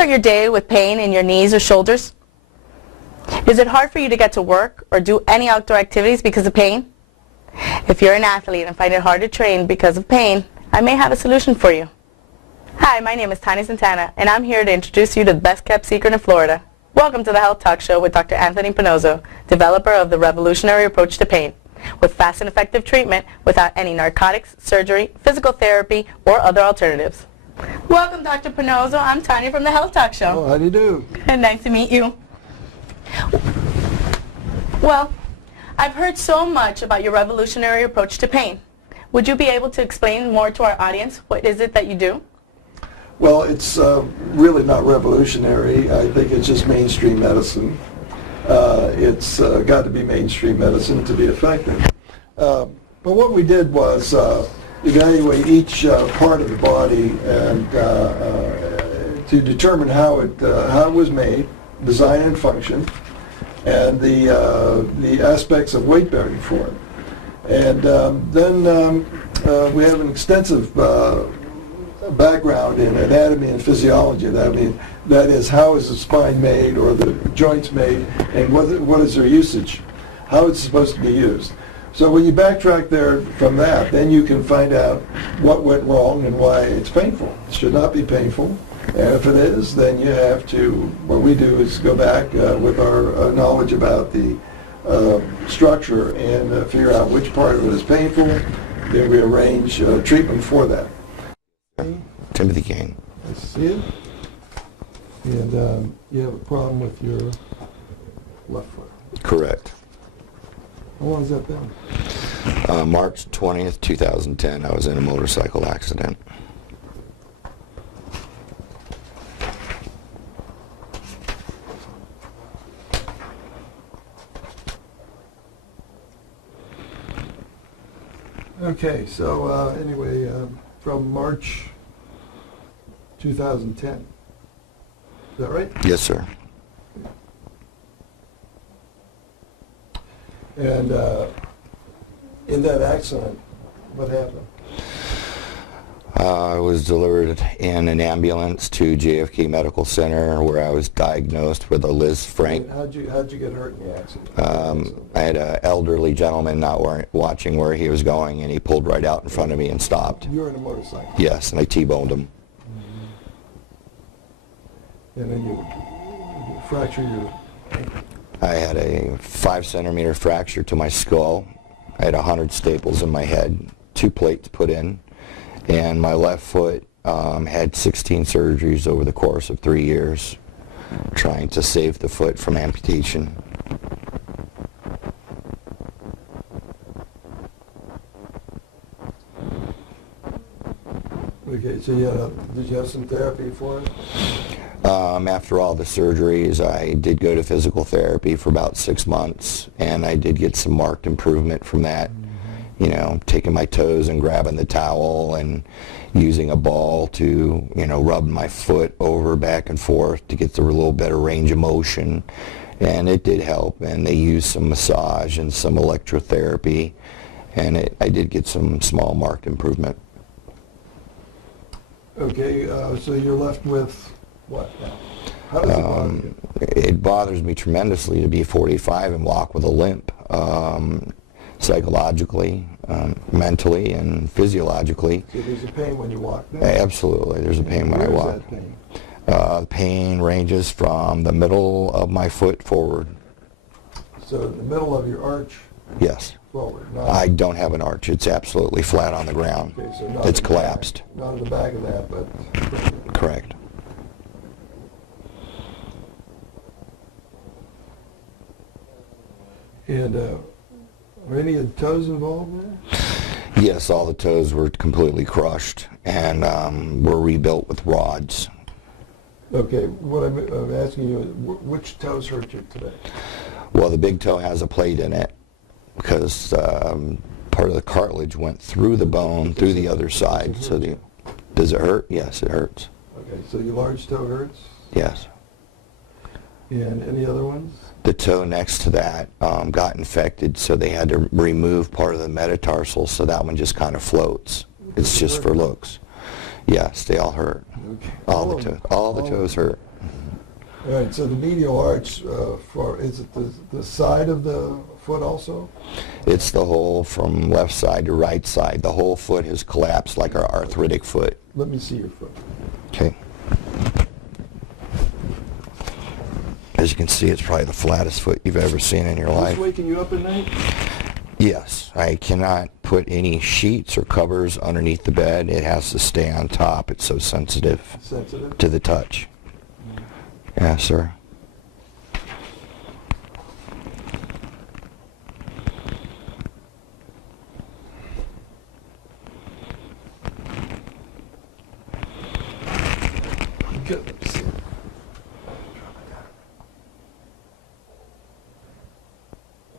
start your day with pain in your knees or shoulders? Is it hard for you to get to work or do any outdoor activities because of pain? If you're an athlete and find it hard to train because of pain, I may have a solution for you. Hi, my name is Tania Santana, and I'm here to introduce you to the best-kept secret in Florida. Welcome to the Health Talk Show with Dr. Anthony Pannozzo, developer of the revolutionary approach to pain, with fast and effective treatment without any narcotics, surgery, physical therapy, or other alternatives. Welcome, Dr. Pannozzo. I'm Tania from the Health Talk Show. Oh, how do you do? Nice to meet you. Well, I've heard so much about your revolutionary approach to pain. Would you be able to explain more to our audience? What is it that you do? Well, it's really not revolutionary. I think it's just mainstream medicine. It's got to be mainstream medicine to be effective. But what we did was evaluate each part of the body and to determine how it was made, design and function, and the aspects of weight bearing for it. And then we have an extensive background in anatomy and physiology of that. I mean, that is, how is the spine made or the joints made, and what is their usage, how it's supposed to be used. So when you backtrack there from that, then you can find out what went wrong and why it's painful. It should not be painful. And if it is, then you have to, what we do is go back with our knowledge about the structure and figure out which part of it is painful. Then we arrange treatment for that. Timothy Kane. Nice to see you. And you have a problem with your left foot. Correct. How long has that been? March 20th, 2010, I was in a motorcycle accident. Okay, so anyway, from March 2010. Is that right? Yes, sir. And in that accident, what happened? I was delivered in an ambulance to JFK Medical Center, where I was diagnosed with a Liz Frank. How'd you get hurt in the accident? I had an elderly gentleman not watching where he was going, and he pulled right out in front of me and stopped. You were in a motorcycle? Yes, and I T-boned him. And then you fractured your ankle? I had a 5-centimeter fracture to my skull. I had 100 staples in my head, 2 plates put in, and my left foot had 16 surgeries over the course of 3 years, trying to save the foot from amputation. Okay, so did you have some therapy for it? After all the surgeries, I did go to physical therapy for about 6 months, and I did get some marked improvement from that. You know, taking my toes and grabbing the towel and using a ball to, rub my foot over back and forth to get the little better range of motion. And it did help, and they used some massage and some electrotherapy, and I did get some small marked improvement. Okay, so you're left with what now? How does it bother you? It bothers me tremendously to be 45 and walk with a limp. Psychologically, mentally, and physiologically. So there's a pain when you walk now? Absolutely, there's a pain when I walk. Where is that pain? Pain ranges from the middle of my foot forward. So the middle of your arch? Yes. Forward? I don't have an arch. It's absolutely flat on the ground. Okay, so not it's collapsed. Not in the back of that, but... Correct. And were any of the toes involved there? Yes, all the toes were completely crushed and were rebuilt with rods. Okay, what I'm asking you is, which toes hurt you today? Well, the big toe has a plate in it because part of the cartilage went through the bone, through the other side. So does it hurt? Yes, it hurts. Okay, so your large toe hurts? Yes. And any other ones? The toe next to that got infected, so they had to remove part of the metatarsal, so that one just kind of floats. It's just for looks. Yes, they all hurt. Okay. All the toes hurt. All right, so the medial arch, is it the side of the foot also? It's the whole from left side to right side. The whole foot has collapsed like our arthritic foot. Let me see your foot. Okay. As you can see, it's probably the flattest foot you've ever seen in your Is life. this waking you up at night? Yes, I cannot put any sheets or covers underneath the bed. It has to stay on top. It's so sensitive Sensitive? to the touch. Yes, sir. Good. Let's see.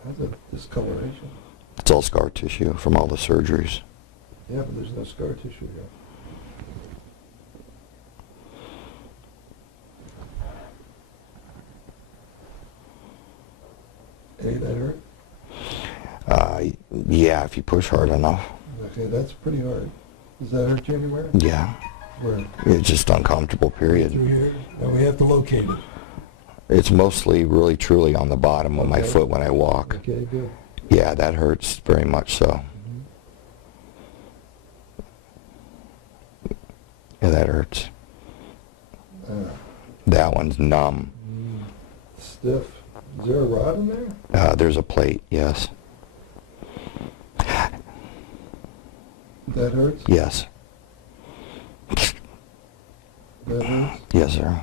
How's the discoloration? It's all scar tissue from all the surgeries. Yeah, but there's no scar tissue here. Hey, that hurt? Yeah, if you push hard enough. Okay, that's pretty hard. Does that hurt you anywhere? Yeah, Where? it's just uncomfortable, period. Through here? Now we have to locate it. It's mostly really truly on the bottom of my Okay. foot when I walk. Okay, good. Yeah, that hurts very much so. Yeah, that hurts. That one's numb. Stiff. Is there a rod in there? There's a plate, yes. That hurts? Yes. That hurts? Yes, sir.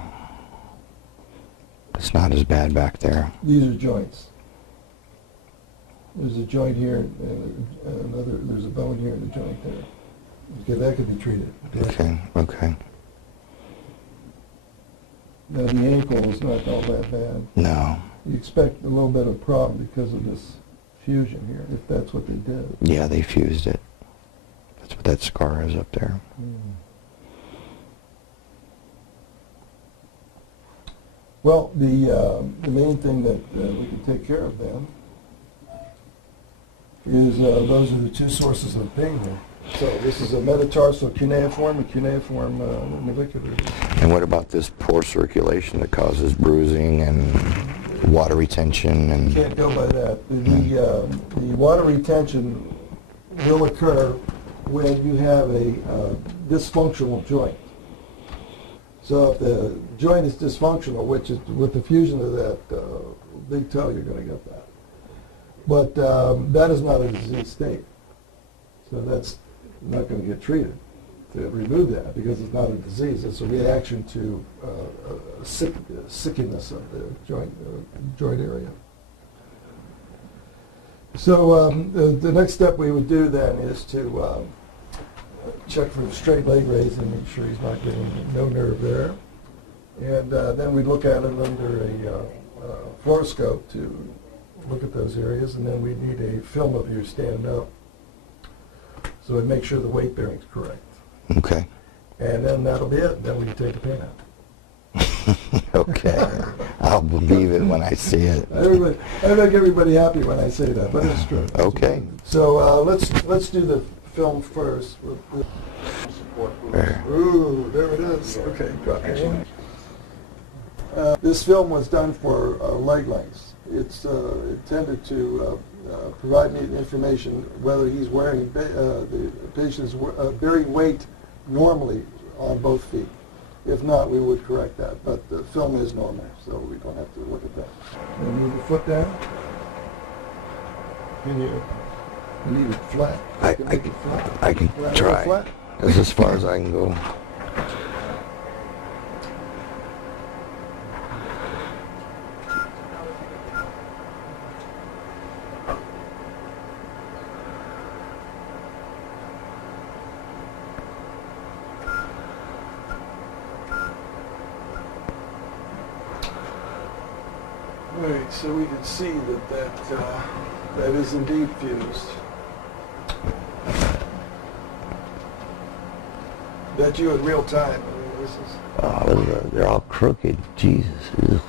It's not as bad back there. These are joints. There's a joint here and there's a bone here and a joint there. Okay, that could be treated. Okay, okay. Now the ankle is not all that bad. No. You expect a little bit of problem because of this fusion here, if that's what they did. Yeah, they fused it. That's what that scar is up there. Well, the main thing that we can take care of then is those are the two sources of pain here. So this is a metatarsal cuneiform and cuneiform navicular. And what about this poor circulation that causes bruising and water retention and... Can't go by that. The water retention will occur when you have a dysfunctional joint. So if the joint is dysfunctional, which is with the fusion of that big toe, you're going to get that. But that is not a disease state. So that's not going to get treated to remove that because it's not a disease. It's a reaction to sickiness of the joint area. So the next step we would do then is to check for straight leg raise and make sure he's not getting no nerve there. And then we'd look at it under a fluoroscope to look at those areas, and then we'd need a film of you standing up. So we'd make sure the weight bearing's correct. Okay. And then that'll be it. Then we can take the pain out. Okay. I'll believe it when I see it. I make everybody happy when I say that, but it's true. Okay. So let's do the film first. There. Ooh, there it is. Okay, drop it in. This film was done for leg lengths. It's intended to provide me information whether he's wearing the patient's bearing weight normally on both feet. If not, we would correct that. But the film is normal, so we don't have to look at that. And move the foot down. Can you leave it flat? I You make it flat? I can Flat? try. Flat? This is as far as I can go. Right, so we can see that is indeed fused. That you in real time. I mean, this is. Oh, they're all crooked. Jesus. Ugh.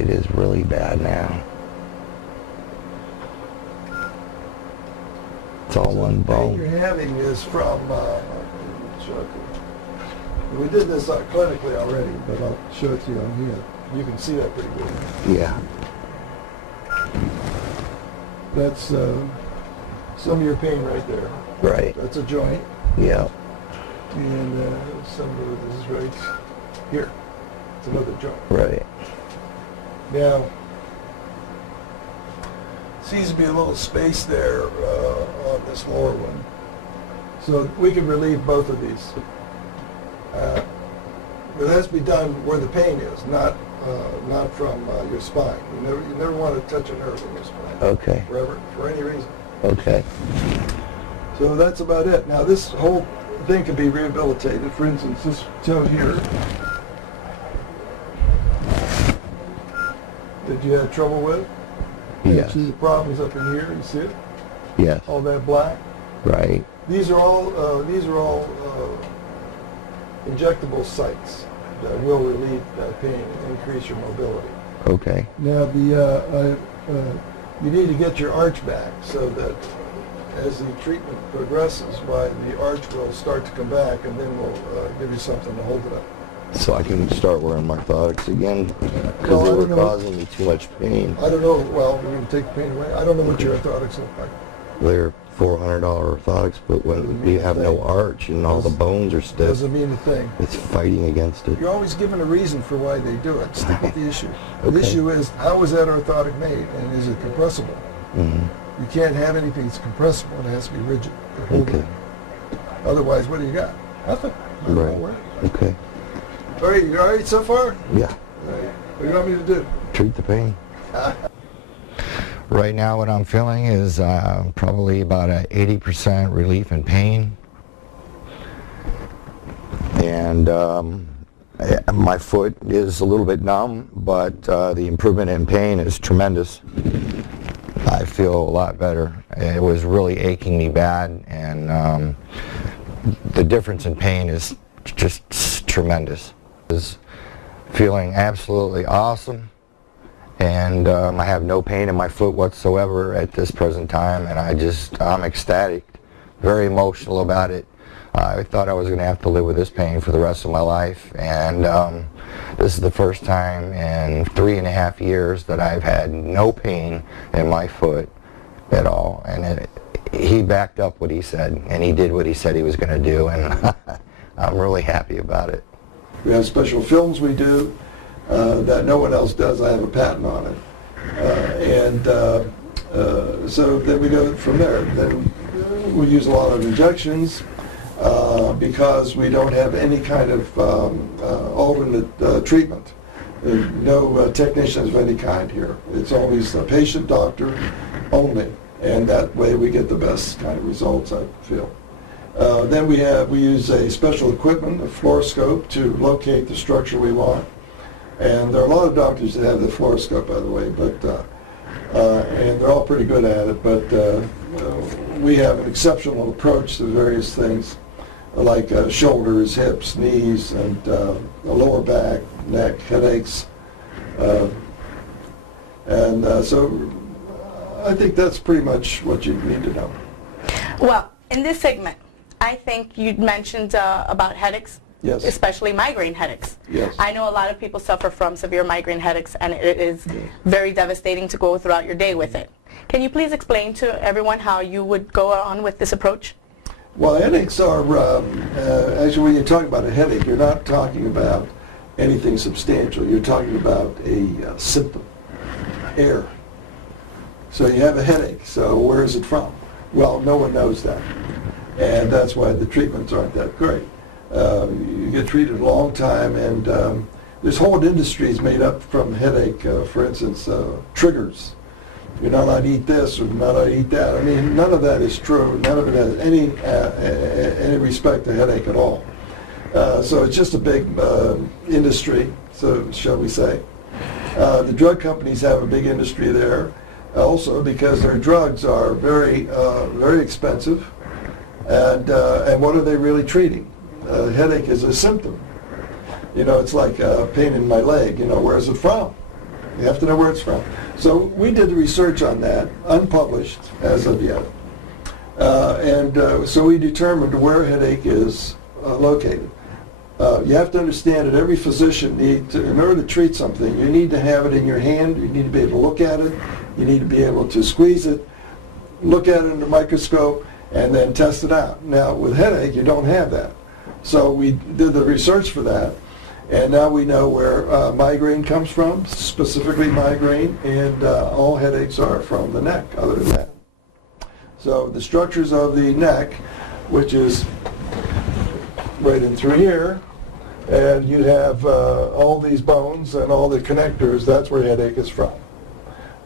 side is really bad now. It's all one The pain bone. you're having is from, we did this clinically already, but I'll show it to you on here. You can see that pretty good. Yeah. That's some of your pain right there. Right. That's a joint. Yeah. And some of this is right here. It's another joint. Right. Now, seems to be a little space there on this lower one. So we can relieve both of these. But it has to be done where the pain is, not from your spine. You never want to touch a nerve in your spine. Okay. For any reason. Okay. So that's about it. Now this whole thing can be rehabilitated. For instance, this toe here that you had trouble with. Yes. See the problems up in here. You see it? Yes. All that black. Right. These are all injectable sites that will relieve that pain and increase your mobility. Okay. Now you need to get your arch back so that as the treatment progresses, the arch will start to come back, and then we'll give you something to hold it up. So I can start wearing orthotics again because Well, they I were don't know. causing me too much pain. I don't know. Well, we're going to take the pain away. I don't know what your orthotics look like. They're $400 orthotics, but when you have no arch and all the bones are stiff, Doesn't mean a thing. it's fighting against it. You're always given a reason for why they do it. Stick with the issue. The Okay. issue is, how is that orthotic made, and is it compressible? Mm-hmm. You can't have anything that's compressible. It has to be rigid. to hold Okay. it. Otherwise, what do you got? Nothing. Nothing Right. won't work. Okay. All right, you all right so far? Yeah. All right. What do you want me to do? Treat the pain. Right now what I'm feeling is probably about a 80% relief in pain. And my foot is a little bit numb, but the improvement in pain is tremendous. I feel a lot better. It was really aching me bad, and the difference in pain is just tremendous. Is feeling absolutely awesome, and I have no pain in my foot whatsoever at this present time, and I'm ecstatic, very emotional about it. I thought I was going to have to live with this pain for the rest of my life, and this is the first time in 3.5 years that I've had no pain in my foot at all. And he backed up what he said, and he did what he said he was going to do, and I'm really happy about it. We have special films we do that no one else does. I have a patent on it. So then we go from there. Then we use a lot of injections because we don't have any kind of alternate treatment. No technicians of any kind here. It's always a patient, doctor only, and that way we get the best kind of results, I feel. Then we use a special equipment, a fluoroscope, to locate the structure we want. And there are a lot of doctors that have the fluoroscope, by the way, but and they're all pretty good at it. But we have an exceptional approach to various things, like shoulders, hips, knees, and the lower back, neck, headaches, so I think that's pretty much what you need to know. Well, in this segment, I think you mentioned about headaches. Yes. Especially migraine headaches. Yes. I know a lot of people suffer from severe migraine headaches, and it is very devastating to go throughout your day with it. Can you please explain to everyone how you would go on with this approach? Well, headaches are, actually when you talk about a headache, you're not talking about anything substantial. You're talking about a symptom, air. So you have a headache, so where is it from? Well, no one knows that. And that's why the treatments aren't that great. You get treated a long time, and this whole industry is made up from headache. For instance, triggers. You're not allowed to eat this or not allowed to eat that. I mean, none of that is true. None of it has any respect to headache at all. So it's just a big industry, so shall we say. The drug companies have a big industry there also because their drugs are very, very expensive. And what are they really treating? Headache is a symptom. You know, it's like pain in my leg. You know, where is it from? You have to know where it's from. So we did the research on that, unpublished as of yet. So we determined where a headache is located. You have to understand that every physician in order to treat something, you need to have it in your hand, you need to be able to look at it, you need to be able to squeeze it, look at it under a microscope, and then test it out. Now, with headache, you don't have that. So we did the research for that, and now we know where migraine comes from, specifically migraine, and all headaches are from the neck, other than that. So the structures of the neck, which is right in through here, and you have all these bones and all the connectors, that's where headache is from.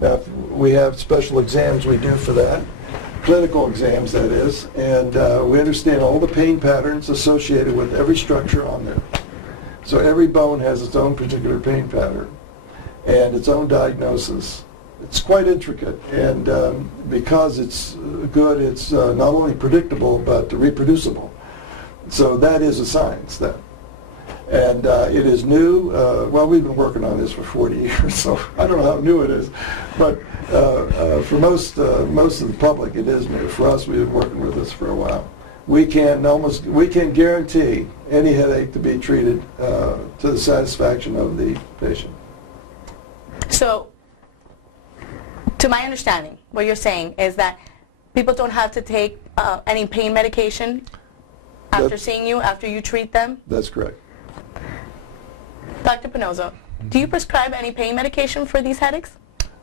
Now, we have special exams we do for that, clinical exams that is, and we understand all the pain patterns associated with every structure on there. So every bone has its own particular pain pattern and its own diagnosis. It's quite intricate, and because it's good, it's not only predictable but reproducible. So that is a science then. And it is new. Well, we've been working on this for 40 years, so I don't know how new it is. But for most of the public, it is new. For us, we've been working with this for a while. We can guarantee any headache to be treated to the satisfaction of the patient. So, to my understanding, what you're saying is that people don't have to take any pain medication after seeing you, after you treat them? That's correct. Dr. Pannozzo, do you prescribe any pain medication for these headaches?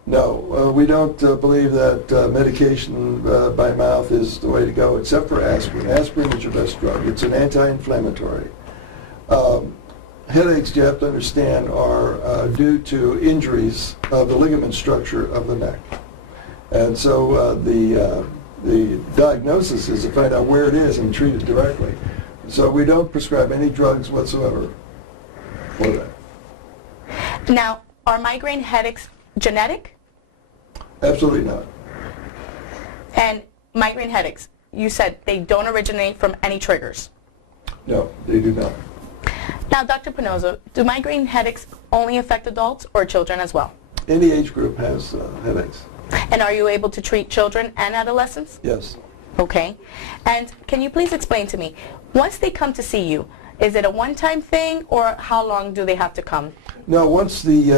No, we don't believe that medication by mouth is the way to go, except for aspirin. Aspirin is your best drug. It's an anti-inflammatory. Headaches, you have to understand, are due to injuries of the ligament structure of the neck. And so the diagnosis is to find out where it is and treat it directly. So we don't prescribe any drugs whatsoever for that. Now, are migraine headaches genetic? Absolutely not. And migraine headaches, you said they don't originate from any triggers. No, they do not. Now, Dr. Pannozzo, do migraine headaches only affect adults or children as well? Any age group has headaches. And are you able to treat children and adolescents? Yes. Okay. And can you please explain to me, once they come to see you, is it a one-time thing, or how long do they have to come? No, once the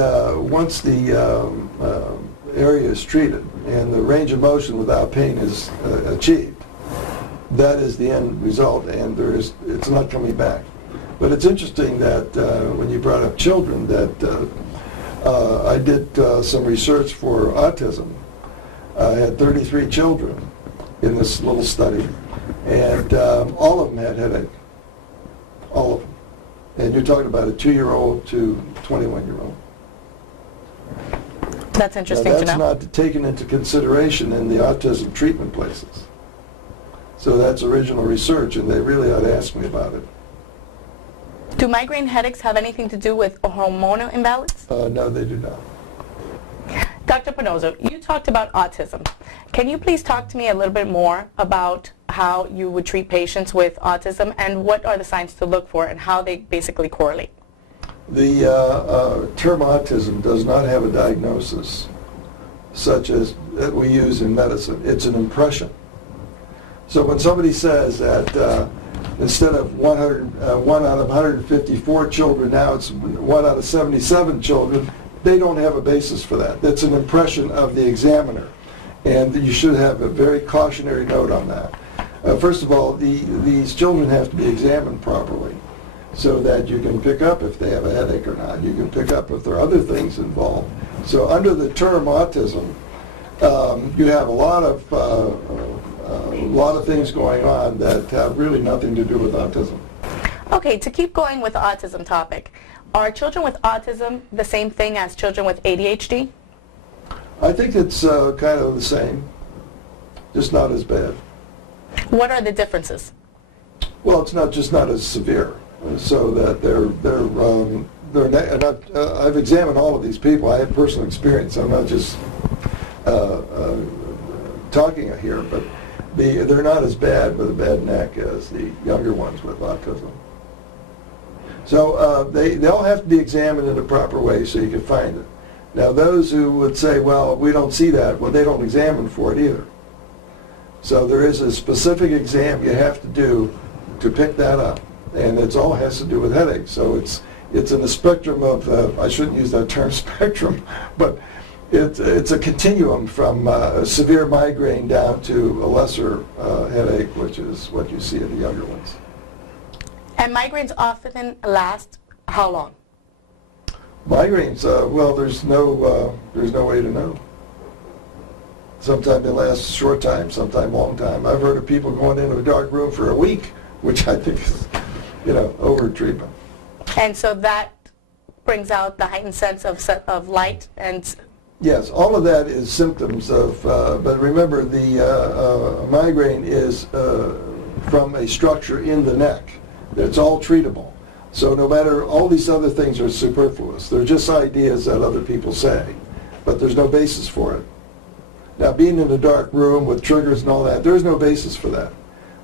area is treated and the range of motion without pain is achieved, that is the end result, and it's not coming back. But it's interesting that when you brought up children, that I did some research for autism. I had 33 children in this little study, and all of them had headache. All of them. And you're talking about a 2-year-old to 21-year-old. That's interesting to know. That's not taken into consideration in the autism treatment places. So that's original research, and they really ought to ask me about it. Do migraine headaches have anything to do with a hormonal imbalance? No, they do not. Dr. Pannozzo, you talked about autism. Can you please talk to me a little bit more about how you would treat patients with autism and what are the signs to look for and how they basically correlate? The term autism does not have a diagnosis such as that we use in medicine. It's an impression. So when somebody says that instead of 1 out of 154 children, now it's 1 out of 77 children, they don't have a basis for that. That's an impression of the examiner, and you should have a very cautionary note on that. First of all, these children have to be examined properly so that you can pick up if they have a headache or not. You can pick up if there are other things involved. So under the term autism, you have a lot of things going on that have really nothing to do with autism. Okay, to keep going with the autism topic, are children with autism the same thing as children with ADHD? I think it's kind of the same, just not as bad. What are the differences? Well, it's not as severe, so that I've examined all of these people. I have personal experience. I'm not just talking here, but they're not as bad with a bad neck as the younger ones with autism. So they all have to be examined in the proper way so you can find it. Now those who would say, well, we don't see that, well, they don't examine for it either. So there is a specific exam you have to do to pick that up, and it all has to do with headaches. So it's in the spectrum of, I shouldn't use that term spectrum, but it's a continuum from severe migraine down to a lesser headache, which is what you see in the younger ones. And migraines often last how long? Migraines, well, there's no way to know. Sometimes they last a short time, sometimes long time. I've heard of people going into a dark room for a week, which I think is, over treatment. And so that brings out the heightened sense of light and... Yes, all of that is symptoms of, but remember the migraine is from a structure in the neck. It's all treatable. So no matter, all these other things are superfluous. They're just ideas that other people say, but there's no basis for it. Now, being in a dark room with triggers and all that, there's no basis for that.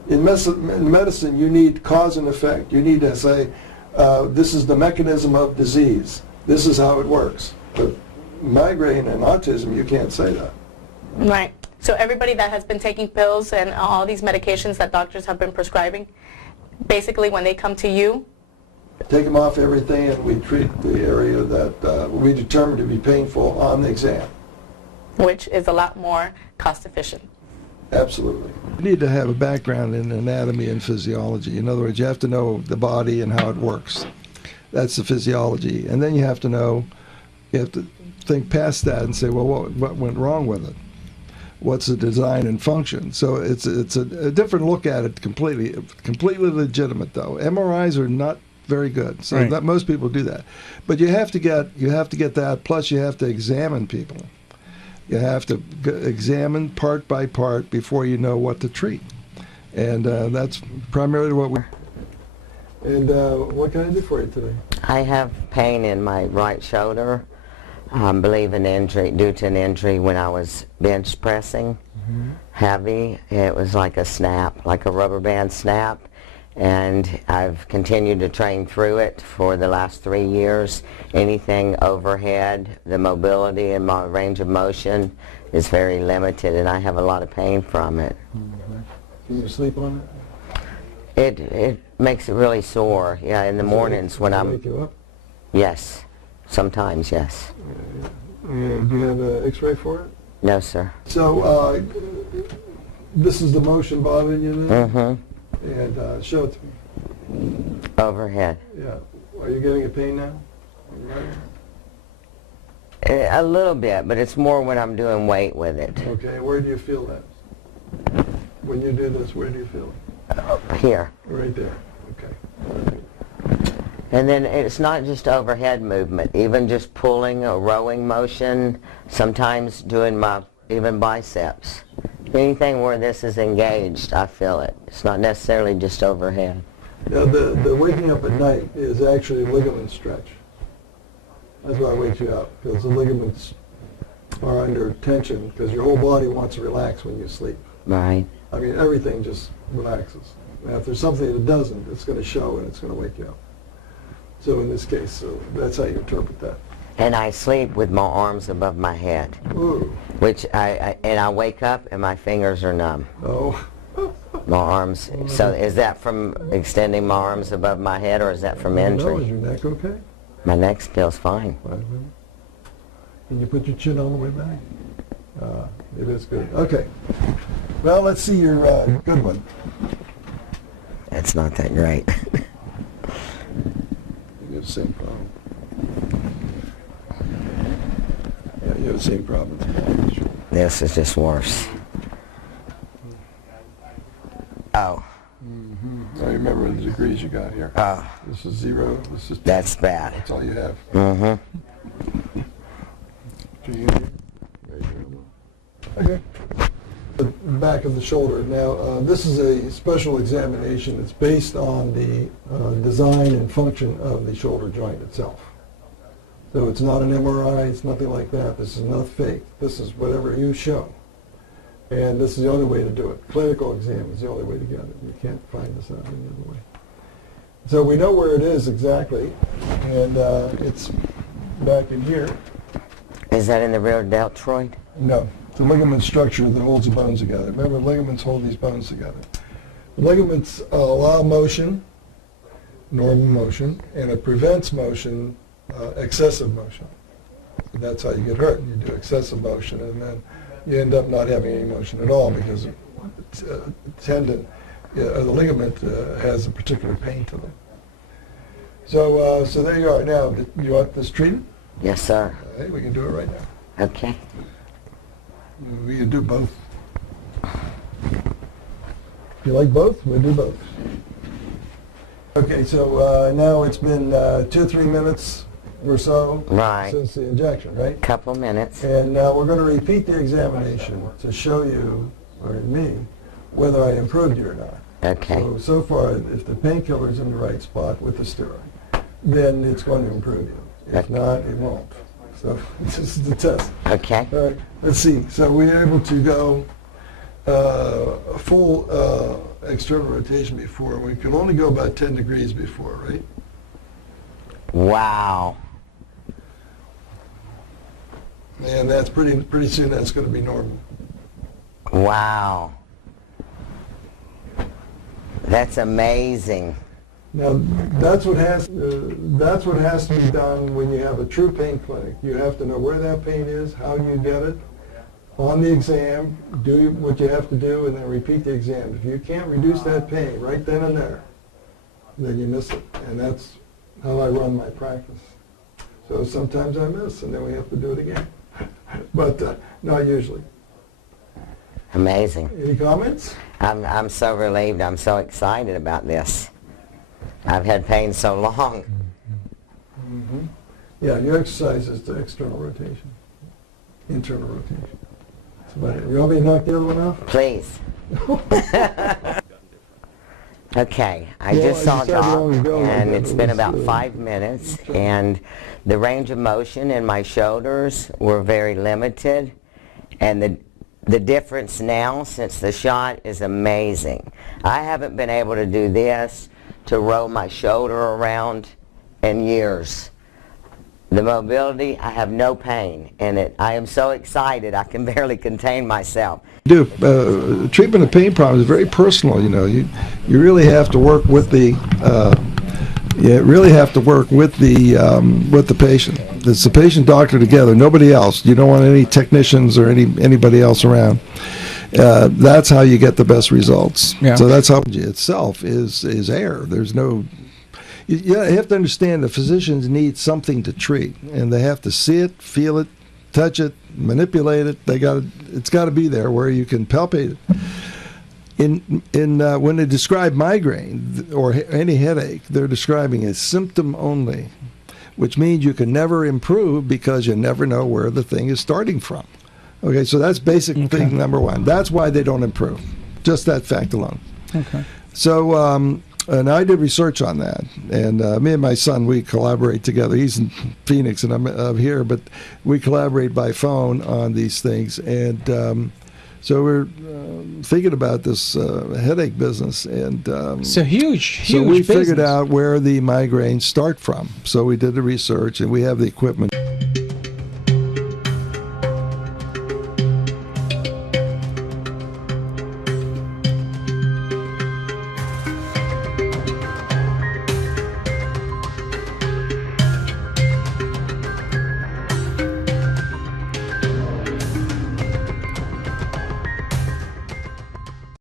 In medicine, you need cause and effect. You need to say, this is the mechanism of disease. This is how it works. But migraine and autism, you can't say that. Right. So everybody that has been taking pills and all these medications that doctors have been prescribing, basically when they come to you, take them off everything, and we treat the area that we determine to be painful on the exam. which is a lot more cost efficient. Absolutely. You need to have a background in anatomy and physiology. In other words, you have to know the body and how it works. That's the physiology. And then you have to know, you have to think past that and say, well, what went wrong with it? What's the design and function? So it's a different look at it completely legitimate, though. MRIs are not very good, so Right. that most people do that. But you have to get that, plus you have to examine people. You have to examine part by part before you know what to treat. And that's primarily what we... And what can I do for you today? I have pain in my right shoulder. I believe an injury, due to an injury when I was bench pressing heavy. It was like a snap, like a rubber band snap. And I've continued to train through it for the last 3 years. Anything overhead, the mobility and my range of motion is very limited, and I have a lot of pain from it. Can you sleep on it? It makes it really sore, yeah, in the mornings when I'm... Wake you up? Yes, sometimes, yes. And do you have an x-ray for it? No, sir. So this is the motion bothering you then? Mm-hmm. And show it to me. Overhead. Yeah. Are you getting a pain now? A little bit, but it's more when I'm doing weight with it. Okay. Where do you feel that? When you do this, where do you feel it? Here. Right there. Okay. And then it's not just overhead movement, even just pulling or rowing motion, sometimes doing my even biceps. Anything where this is engaged, I feel it. It's not necessarily just overhead. Now the waking up at night is actually a ligament stretch. That's why it wakes you up, because the ligaments are under tension, because your whole body wants to relax when you sleep. Right. I mean, everything just relaxes. Now, if there's something that doesn't, it's going to show and it's going to wake you up. So in this case, so that's how you interpret that. And I sleep with my arms above my head, Ooh. which I wake up and my fingers are numb. Oh. My arms. So is that from extending my arms above my head, or is that from No, injury? is your neck okay? My neck feels fine. Can you put your chin all the way back? It is good. Okay. Well, let's see your good one. It's not that great. You have the same problem. Yeah, you have the same problem. This is just worse. Oh. I remember the degrees you got here. Oh. This is 0. This is 10. That's bad. That's all you have. Mm-hmm. Okay. The back of the shoulder. Now, this is a special examination. It's based on the design and function of the shoulder joint itself. So it's not an MRI. It's nothing like that. This is not fake. This is whatever you show. And this is the only way to do it. Clinical exam is the only way to get it. You can't find this out any other way. So we know where it is exactly, and it's back in here. Is that in the rear deltoid? No, it's a ligament structure that holds the bones together. Remember, ligaments hold these bones together. The ligaments allow motion, normal motion, and it prevents motion, excessive motion. That's how you get hurt. You do excessive motion, and then you end up not having any motion at all because the tendon, the ligament has a particular pain to them. So, so there you are. Now, you want this treated? Yes, sir. All right, we can do it right now. Okay. We can do both. If you like both, we'll do both. Okay, so now it's been 2 or 3 minutes or so Right. since the injection, right? Couple minutes. And now we're going to repeat the examination to show you, or me, whether I improved you or not. Okay. So far, if the painkiller is in the right spot with the steroid, then it's going to improve you. If Okay. not, it won't. So this is the test. Okay. All right, let's see. So we're able to go full external rotation before. We can only go about 10 degrees before, right? Wow. And that's pretty soon that's going to be normal. Wow. That's amazing. Now that's what has to be done when you have a true pain clinic. You have to know where that pain is, how you get it, on the exam, do what you have to do, and then repeat the exam. If you can't reduce that pain right then and there, then you miss it. And that's how I run my practice. So sometimes I miss, and then we have to do it again. But not usually. Amazing. Any comments? I'm so relieved. I'm so excited about this. I've had pain so long. Mm-hmm. Yeah, your exercise is the external rotation, internal rotation. That's about it. You want me to knock the other one off? Please. Okay, I Well, just I saw decided long Doc, ago and that it's it been was, about 5 minutes, and the range of motion in my shoulders were very limited, and the difference now since the shot is amazing. I haven't been able to do this, to roll my shoulder around in years. The mobility, I have no pain in it. I am so excited I can barely contain myself. Treatment of pain problems is very personal. You know, you really have to work with the with the patient. It's the patient doctor together, nobody else. You don't want any technicians or anybody else around. That's how you get the best results. Yeah. So that's how itself is air. There's no. You have to understand the physicians need something to treat, and they have to see it, feel it, touch it, manipulate it. It's got to be there where you can palpate it. When they describe migraine or any headache, they're describing a symptom only, which means you can never improve because you never know where the thing is starting from. Okay, so that's basic thing number one. That's why they don't improve, just that fact alone. Okay. So. And I did research on that, and me and my son, we collaborate together. He's in Phoenix, and I'm here, but we collaborate by phone on these things. And so we're thinking about this headache business, and It's a huge so we business. figured out where the migraines start from. So we did the research, and we have the equipment.